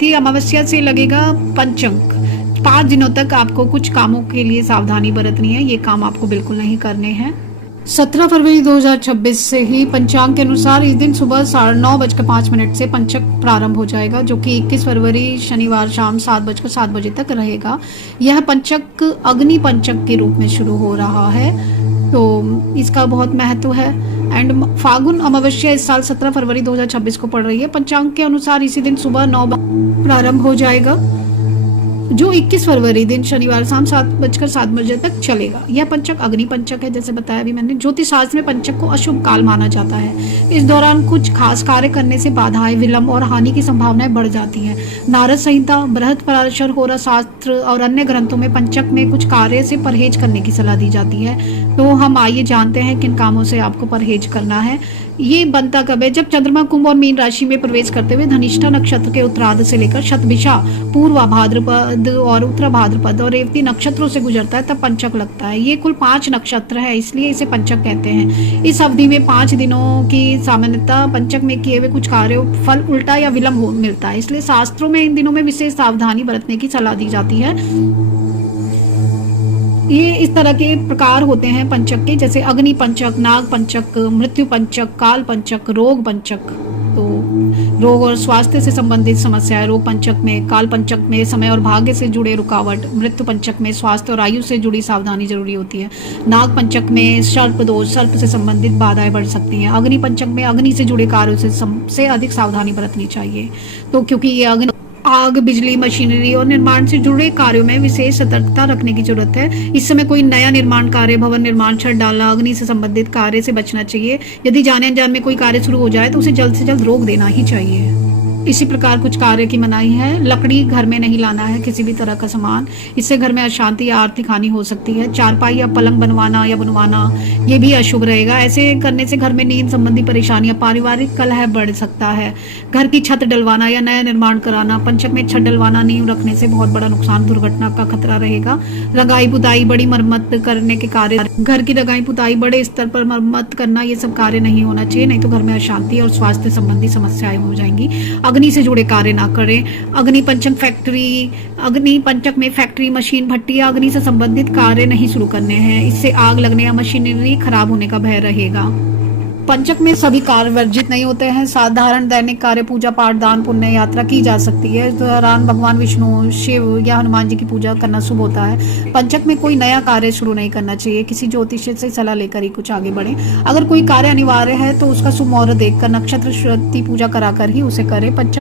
साथ ही अमावस्या से लगेगा पंचक। 5 दिनों तक आपको कुछ कामों के लिए सावधानी बरतनी है, ये काम आपको बिल्कुल नहीं करने हैं। 17 फरवरी 2026 से ही पंचांग के अनुसार इस दिन सुबह 9:05 से पंचक प्रारंभ हो जाएगा, जो कि 21 फरवरी शनिवार शाम 7:07 बजे तक रहेगा। यह पंचक अग्नि पंचक के रूप में शुरू हो रहा है, तो इसका बहुत महत्व है। एंड फागुन अमावस्या इस साल 17 फरवरी 2026 को पड़ रही है। पंचांग के अनुसार इसी दिन सुबह 9 प्रारंभ हो जाएगा, जो 21 फरवरी दिन शनिवार शाम 7:07 बजे तक चलेगा। यह पंचक अग्नि पंचक है, जैसे बताया अभी मैंने। ज्योतिष शास्त्र में पंचक को अशुभ काल माना जाता है। इस दौरान कुछ खास कार्य करने से बाधाएं, विलंब और हानि की संभावनाएं बढ़ जाती हैं। नारद संहिता, बृहस्पति होरा शास्त्र और अन्य ग्रंथों में पंचक में कुछ कार्य से परहेज करने की सलाह दी जाती है। तो हम आइए जानते हैं किन कामों से आपको परहेज करना है। ये बनता कब है? जब चंद्रमा कुंभ और मीन राशि में प्रवेश करते हुए धनिष्ठा नक्षत्र के उत्तरार्ध से लेकर शतभिषा, पूर्वा भाद्रपद और उत्तरा भाद्रपद और रेवती नक्षत्रों से गुजरता है, तब पंचक लगता है। ये कुल 5 नक्षत्र है, इसलिए इसे पंचक कहते हैं। इस अवधि में 5 दिनों की सामान्यतः पंचक में किए हुए कुछ कार्यों फल उल्टा या विलंब मिलता है, इसलिए शास्त्रों में इन दिनों में विशेष सावधानी बरतने की सलाह दी जाती है। ये इस तरह के प्रकार होते हैं पंचक के, जैसे अग्नि पंचक, नाग पंचक, मृत्यु पंचक, काल पंचक, रोग पंचक। तो रोग और स्वास्थ्य से संबंधित समस्याएं रोग पंचक में, काल पंचक में समय और भाग्य से जुड़े रुकावट, मृत्यु पंचक में स्वास्थ्य और आयु से जुड़ी सावधानी जरूरी होती है। नाग पंचक में सर्प दोष, सर्प से संबंधित बाधाएं बढ़ सकती हैं। अग्नि पंचक में अग्नि से जुड़े कार्यों से सबसे अधिक सावधानी बरतनी चाहिए। तो क्योंकि ये अग्नि आग, बिजली, मशीनरी और निर्माण से जुड़े कार्यों में विशेष सतर्कता रखने की जरूरत है। इस समय कोई नया निर्माण कार्य, भवन निर्माण, छत डालना, अग्नि से संबंधित कार्य से बचना चाहिए। यदि जाने अनजान में कोई कार्य शुरू हो जाए तो उसे जल्द से जल्द रोक देना ही चाहिए। इसी प्रकार कुछ कार्य की मनाही है। लकड़ी घर में नहीं लाना है, किसी भी तरह का सामान, इससे घर में अशांति या आर्थिक हानि हो सकती है। चारपाई या पलंग बनवाना ये भी अशुभ रहेगा। ऐसे करने से घर में नींद संबंधी परेशानियां, पारिवारिक कलह बढ़ सकता है। घर की छत डलवाना या नया निर्माण कराना, पंचक में छत डलवाना, नींव रखने से बहुत बड़ा नुकसान, दुर्घटना का खतरा रहेगा। रंगाई पुताई, बड़ी मरम्मत करने के कार्य, घर की रंगाई पुताई, बड़े स्तर पर मरम्मत करना, ये सब कार्य नहीं होना चाहिए, नहीं तो घर में अशांति और स्वास्थ्य संबंधी समस्याएं हो जाएंगी। अग्नि से जुड़े कार्य ना करें। अग्नि पंचक में फैक्ट्री, मशीन, भट्टी या अग्नि से संबंधित कार्य नहीं शुरू करने हैं, इससे आग लगने या मशीनरी खराब होने का भय रहेगा। पंचक में सभी कार्य वर्जित नहीं होते हैं। साधारण दैनिक कार्य, पूजा पाठ, दान पुण्य, यात्रा की जा सकती है। इस दौरान भगवान विष्णु, शिव या हनुमान जी की पूजा करना शुभ होता है। पंचक में कोई नया कार्य शुरू नहीं करना चाहिए। किसी ज्योतिष से सलाह लेकर ही कुछ आगे बढ़े। अगर कोई कार्य अनिवार्य है तो उसका शुभ मुहूर्त देखकर, नक्षत्र श्रुति पूजा कराकर ही उसे करे। पंचक